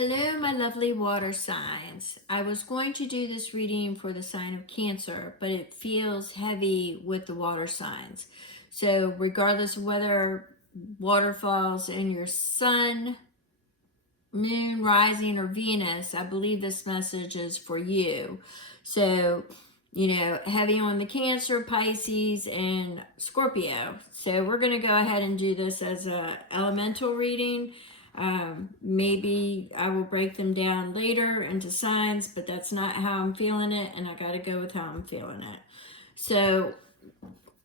Hello, my lovely water signs. I was going to do this reading for the sign of Cancer, but it feels heavy with the water signs. So, regardless of whether water falls in your sun, moon, rising, or Venus, I believe this message is for you. So, heavy on the Cancer, Pisces, and Scorpio. So, we're going to go ahead and do this as a elemental reading. Maybe I will break them down later into signs, but that's not how I'm feeling it, and I got to go with how I'm feeling it. So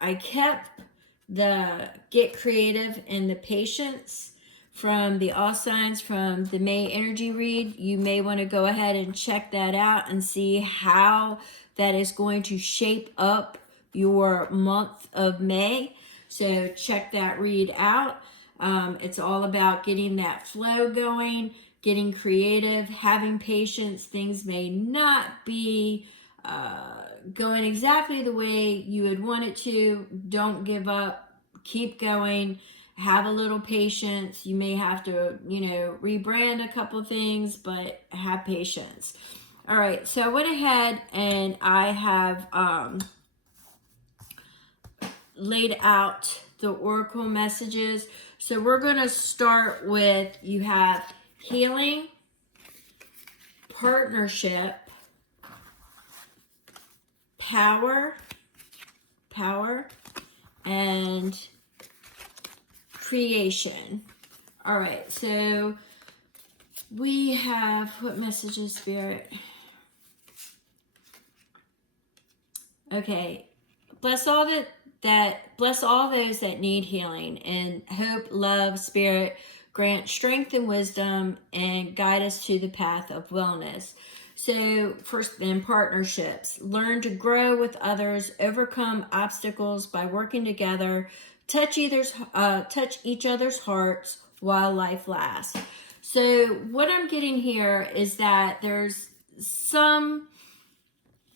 I kept the Get Creative and the Patience from the All Signs from the May Energy Read. You may want to go ahead and check that out and see how that is going to shape up your month of May. So check that read out. It's all about getting that flow going, getting creative, having patience. Things may not be going exactly the way you would want it to. Don't give up. Keep going. Have a little patience. You may have to, rebrand a couple things, but have patience. All right, so I went ahead and I have laid out the oracle messages. So we're going to start with, you have healing, partnership, power, and creation. All right, so we have, what messages, Spirit? Okay, bless all bless all those that need healing, and hope, love, Spirit, grant strength and wisdom, and guide us to the path of wellness. So first, then, partnerships. Learn to grow with others, overcome obstacles by working together, touch each other's hearts while life lasts. So what I'm getting here is that there's some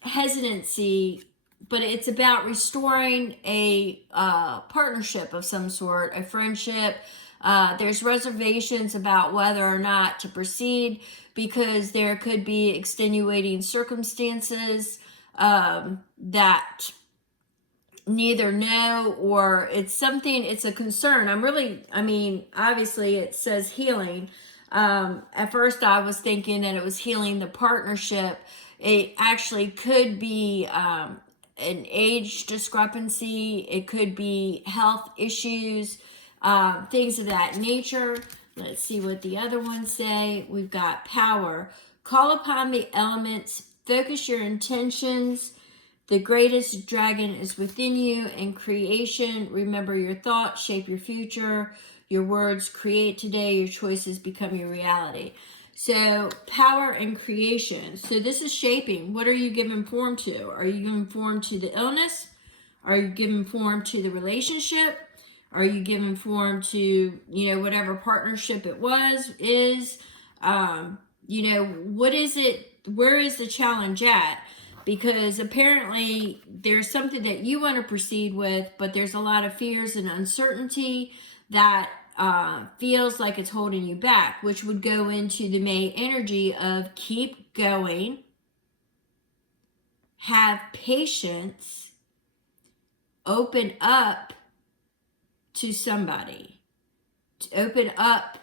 hesitancy, but it's about restoring a partnership of some sort, a friendship. There's reservations about whether or not to proceed because there could be extenuating circumstances that neither know, or it's a concern. Obviously it says healing. At first I was thinking that it was healing the partnership. It actually could be an age discrepancy. It could be health issues, things of that nature. Let's see what the other ones say. We've got power. Call upon the elements. Focus your intentions. The greatest dragon is within you. And creation. Remember your thoughts shape your future. Your words create today. Your choices become your reality. So power and creation. So this is shaping. What are you giving form to? Are you giving form to the illness? Are you giving form to the relationship? Are you giving form to, whatever partnership it is? What is it? Where is the challenge at? Because apparently there's something that you want to proceed with, but there's a lot of fears and uncertainty that feels like it's holding you back, which would go into the May energy of keep going, have patience, open up to somebody, to open up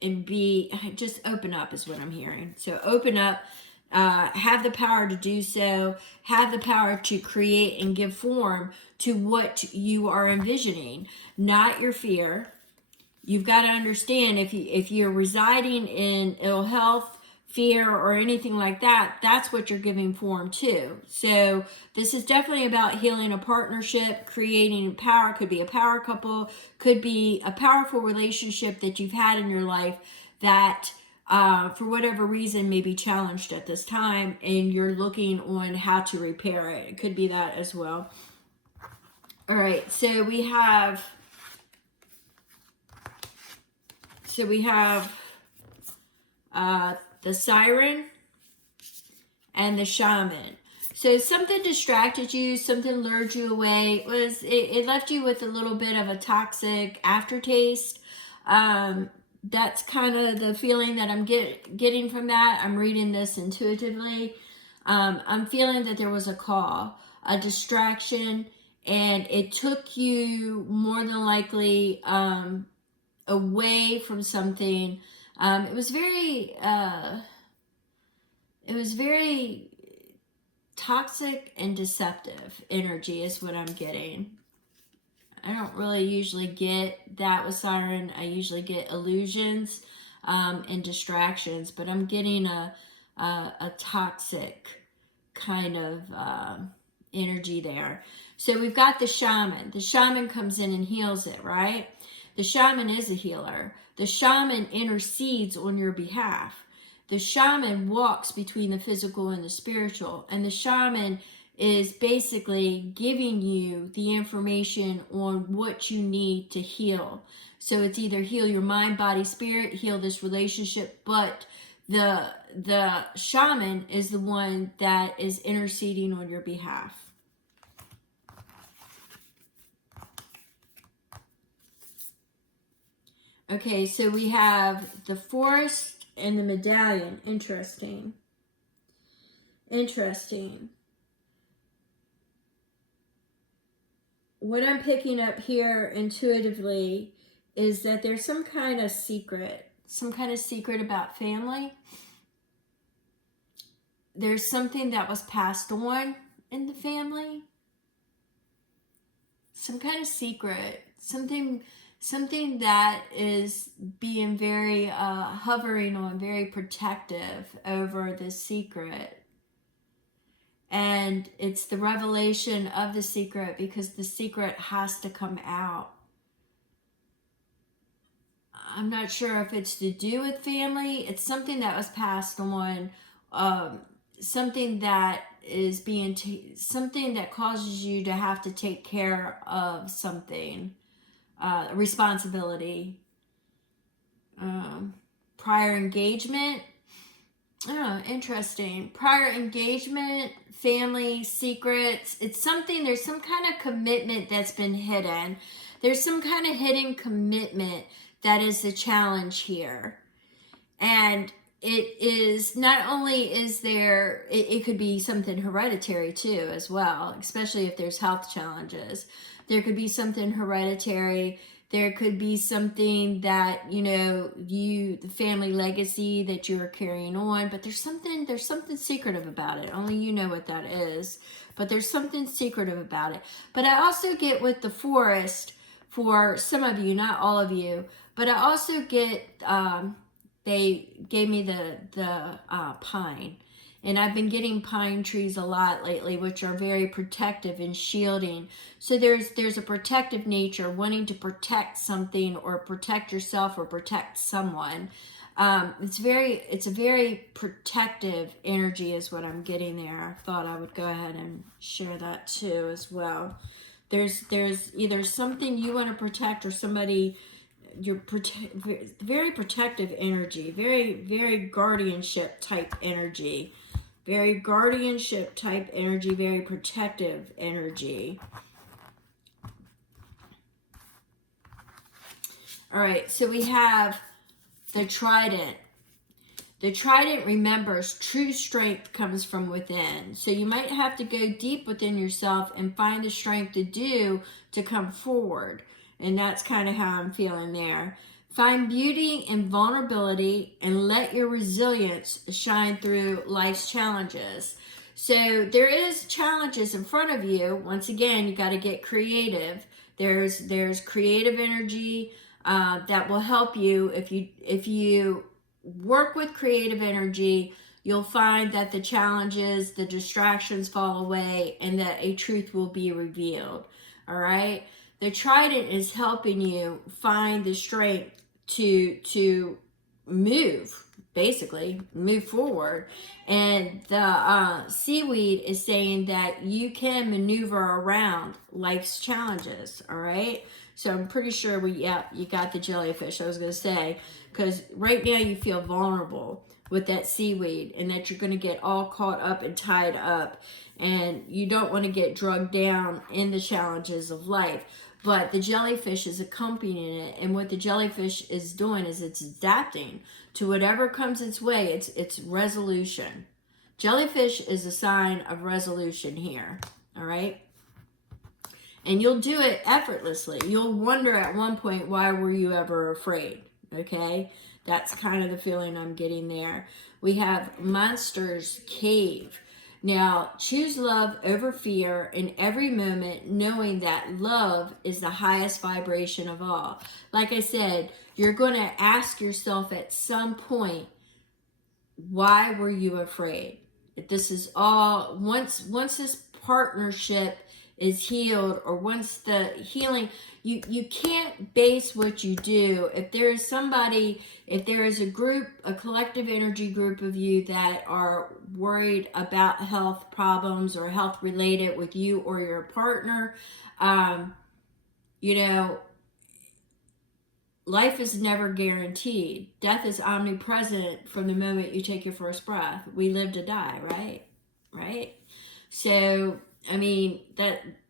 and just open up is what I'm hearing. So open up, have the power to do so, have the power to create and give form to what you are envisioning, not your fear. You've got to understand, if you're residing in ill health, fear, or anything like that, that's what you're giving form to. So this is definitely about healing a partnership, creating power. Could be a power couple, could be a powerful relationship that you've had in your life that for whatever reason may be challenged at this time, and you're looking on how to repair it. It could be that as well. All right, so we have the siren and the shaman. So something distracted you, something lured you away. It left you with a little bit of a toxic aftertaste. that's kind of the feeling that I'm getting from that. I'm reading this intuitively. I'm feeling that there was a call, a distraction, and it took you more than likely away from something. It was very toxic and deceptive energy is what I'm getting. I don't really usually get that with Siren. I usually get illusions and distractions, but I'm getting a toxic kind of energy there. So we've got the shaman. The shaman comes in and heals it, right? The shaman is a healer. The shaman intercedes on your behalf. The shaman walks between the physical and the spiritual, and the shaman is basically giving you the information on what you need to heal. So it's either heal your mind, body, spirit, heal this relationship, but the shaman is the one that is interceding on your behalf. Okay, so we have the forest and the medallion. Interesting. What I'm picking up here intuitively is that there's some kind of secret about family. There's something that was passed on in the family. Some kind of secret, something that is being very hovering on, very protective over the secret. And it's the revelation of the secret, because the secret has to come out. I'm not sure if it's to do with family. It's something that was passed on, something that is being something that causes you to have to take care of something, responsibility, prior engagement. Oh, interesting. Prior engagement, family, secrets. It's something, there's some kind of commitment that's been hidden. There's some kind of hidden commitment that is the challenge here. And it is, not only is there, it could be something hereditary too as well, especially if there's health challenges. There could be something hereditary. There could be something that, the family legacy that you're carrying on, but there's something secretive about it. Only you know what that is, but there's something secretive about it. But I also get with the forest, for some of you, not all of you, but I also get, they gave me the pine. And I've been getting pine trees a lot lately, which are very protective and shielding. So there's a protective nature, wanting to protect something or protect yourself or protect someone. It's a very protective energy is what I'm getting there. I thought I would go ahead and share that too as well. There's either something you want to protect or somebody, very protective energy, very guardianship type energy. Very guardianship type energy, very protective energy. All right, so we have the trident. The trident remembers true strength comes from within. So you might have to go deep within yourself and find the strength to come forward. And that's kind of how I'm feeling there. Find beauty in vulnerability and let your resilience shine through life's challenges. So there is challenges in front of you. Once again, you got to get creative. There's creative energy that will help you. If you work with creative energy, you'll find that the challenges, the distractions fall away, and that a truth will be revealed. All right. The trident is helping you find the strength to move, basically move forward. And the seaweed is saying that you can maneuver around life's challenges. All right. So I'm pretty sure you got the jellyfish, I was going to say, because right now you feel vulnerable with that seaweed, and that you're going to get all caught up and tied up, and you don't want to get drugged down in the challenges of life. but the jellyfish is accompanying it, and what the jellyfish is doing is it's adapting to whatever comes its way. It's resolution. Jellyfish is a sign of resolution here, all right? And you'll do it effortlessly. You'll wonder at one point, why were you ever afraid? Okay? That's kind of the feeling I'm getting there. We have Monsters Cave. Now, choose love over fear in every moment, knowing that love is the highest vibration of all. Like I said, you're going to ask yourself at some point, why were you afraid? If this is all, once this partnership is healed, or once the healing, you can't base what you do. If there is somebody, if there is a group, a collective energy group of you that are worried about health problems or health related with you or your partner, you know, life is never guaranteed. Death is omnipresent from the moment you take your first breath. We live to die, right? Right? So, I mean,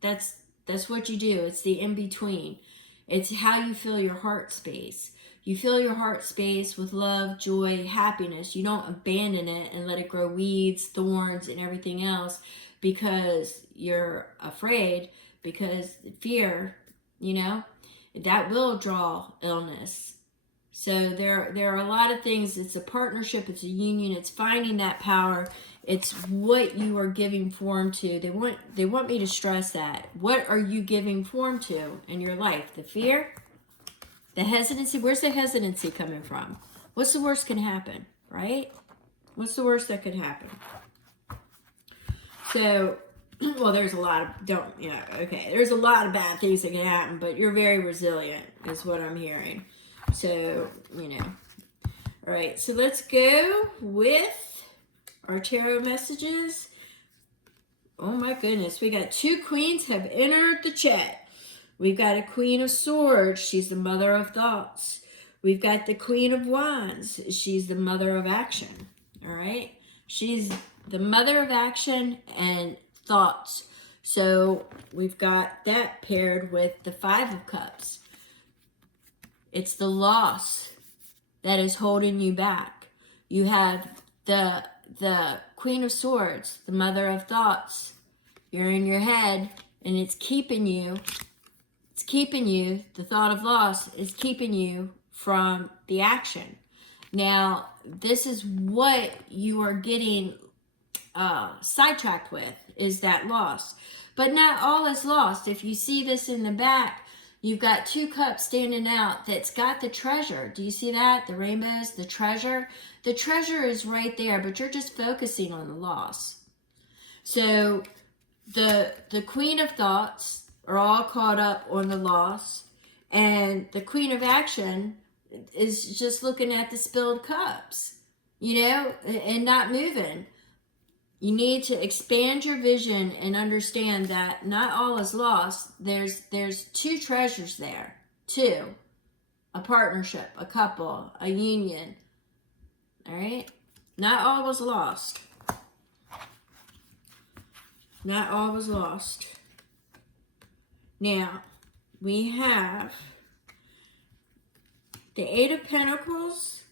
that's what you do. It's the in-between. It's how you fill your heart space. You fill your heart space with love, joy, happiness. You don't abandon it and let it grow weeds, thorns, and everything else because you're afraid, because fear, you know, that will draw illness. So there are a lot of things. It's a partnership, it's a union, it's finding that power. It's what you are giving form to. They want me to stress that. What are you giving form to in your life? The fear? The hesitancy? Where's the hesitancy coming from? What's the worst can happen, right? What's the worst that could happen? So, well, there's a lot of, there's a lot of bad things that can happen, but you're very resilient is what I'm hearing. So, you know. All right, so let's go with our tarot messages. Oh my goodness, we got 2 queens have entered the chat. We've got a Queen of Swords. She's the mother of thoughts. We've got the Queen of Wands. She's the mother of action. All right? She's the mother of action and thoughts. So we've got that paired with the 5 of Cups. It's the loss that is holding you back. You have the Queen of Swords, the mother of thoughts. You're in your head and it's keeping you, the thought of loss is keeping you from the action. Now, this is what you are getting sidetracked with, is that loss. But not all is lost. If you see this in the back, you've got 2 cups standing out that's got the treasure. Do you see that? The rainbows, the treasure. The treasure is right there, but you're just focusing on the loss. So the Queen of Thoughts are all caught up on the loss, and the Queen of Action is just looking at the spilled cups, you know, and not moving. You need to expand your vision and understand that not all is lost. There's 2 treasures there. 2. A partnership, a couple, a union. All right? Not all was lost. Not all was lost. Now, we have the 8 of Pentacles.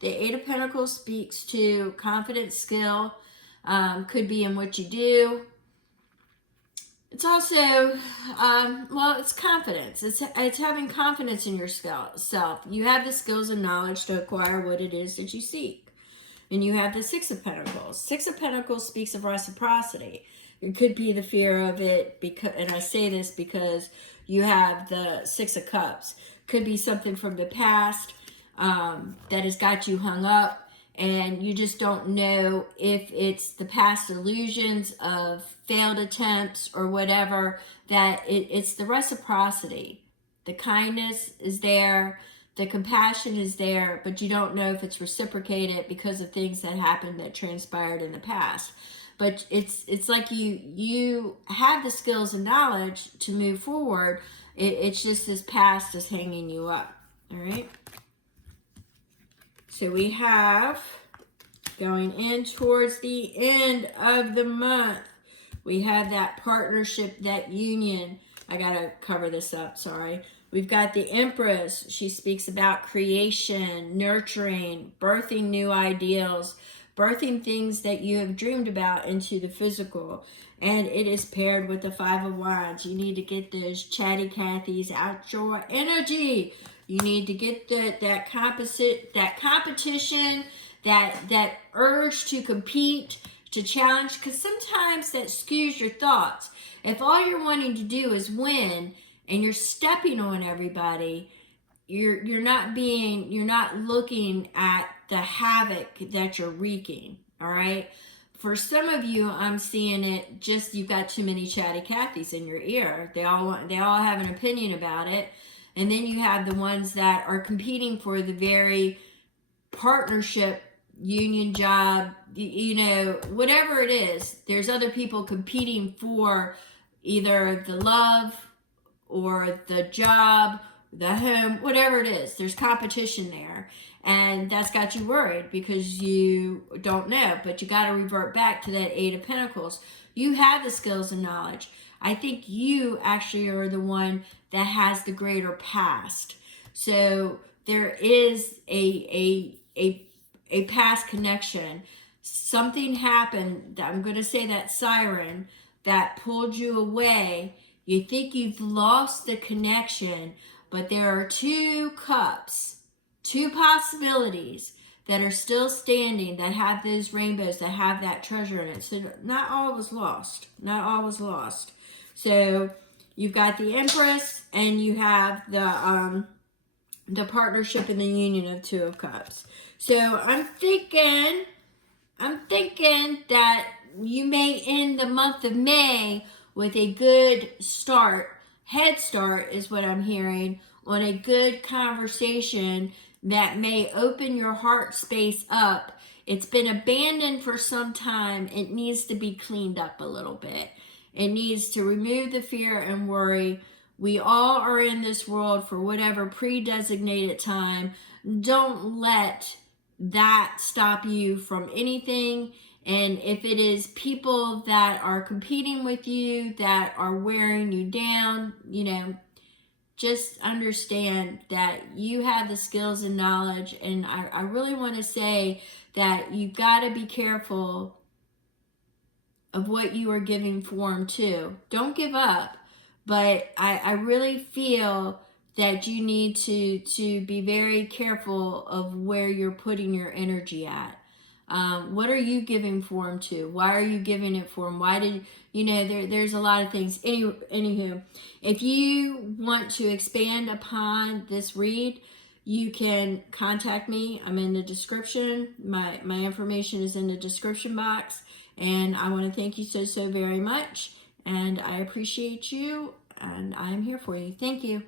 The 8 of Pentacles speaks to confidence, skill, could be in what you do. It's also, it's confidence. It's having confidence in yourself. You have the skills and knowledge to acquire what it is that you seek. And you have the 6 of Pentacles. 6 of Pentacles speaks of reciprocity. It could be the fear of it, because, and I say this because you have the 6 of Cups. Could be something from the past that has got you hung up, and you just don't know if it's the past illusions of failed attempts or whatever, that it's the reciprocity. The kindness is there, the compassion is there, but you don't know if it's reciprocated because of things that happened that transpired in the past. But it's like you have the skills and knowledge to move forward. It's just this past is hanging you up. All right. So we have, going in towards the end of the month, we have that partnership, that union. I gotta cover this up, sorry. We've got the Empress. She speaks about creation, nurturing, birthing new ideals, birthing things that you have dreamed about into the physical. And it is paired with the Five of Wands. You need to get those chatty Cathys out your energy. You need to get that competition, that urge to compete, to challenge, because sometimes that skews your thoughts. If all you're wanting to do is win and you're stepping on everybody, you're not looking at the havoc that you're wreaking. All right. For some of you, I'm seeing it just you've got too many chatty Cathys in your ear. They all have an opinion about it. And then you have the ones that are competing for the very partnership, union job, whatever it is. There's other people competing for either the love or the job, the home, whatever it is. There's competition there. And that's got you worried because you don't know. But you got to revert back to that Eight of Pentacles. You have the skills and knowledge. I think you actually are the one that has the greater past. So there is a past connection. Something happened. I'm going to say that siren that pulled you away. You think you've lost the connection, but there are two cups, two possibilities that are still standing, that have those rainbows, that have that treasure in it. So not all was lost. Not all was lost. So you've got the Empress and you have the partnership and the union of Two of Cups. So I'm thinking that you may end the month of May with a good start. Head start is what I'm hearing, on a good conversation that may open your heart space up. It's been abandoned for some time. It needs to be cleaned up a little bit. It needs to remove the fear and worry. We all are in this world for whatever pre-designated time. Don't let that stop you from anything. And if it is people that are competing with you, that are wearing you down, just understand that you have the skills and knowledge. And I really want to say that you've got to be careful of what you are giving form to. Don't give up. But I really feel that you need to be very careful of where you're putting your energy at. What are you giving form to? Why are you giving it form? Why did, there's a lot of things. Anywho, if you want to expand upon this read, you can contact me. I'm in the description. My information is in the description box. And I want to thank you so very much. And I appreciate you. And I'm here for you. Thank you.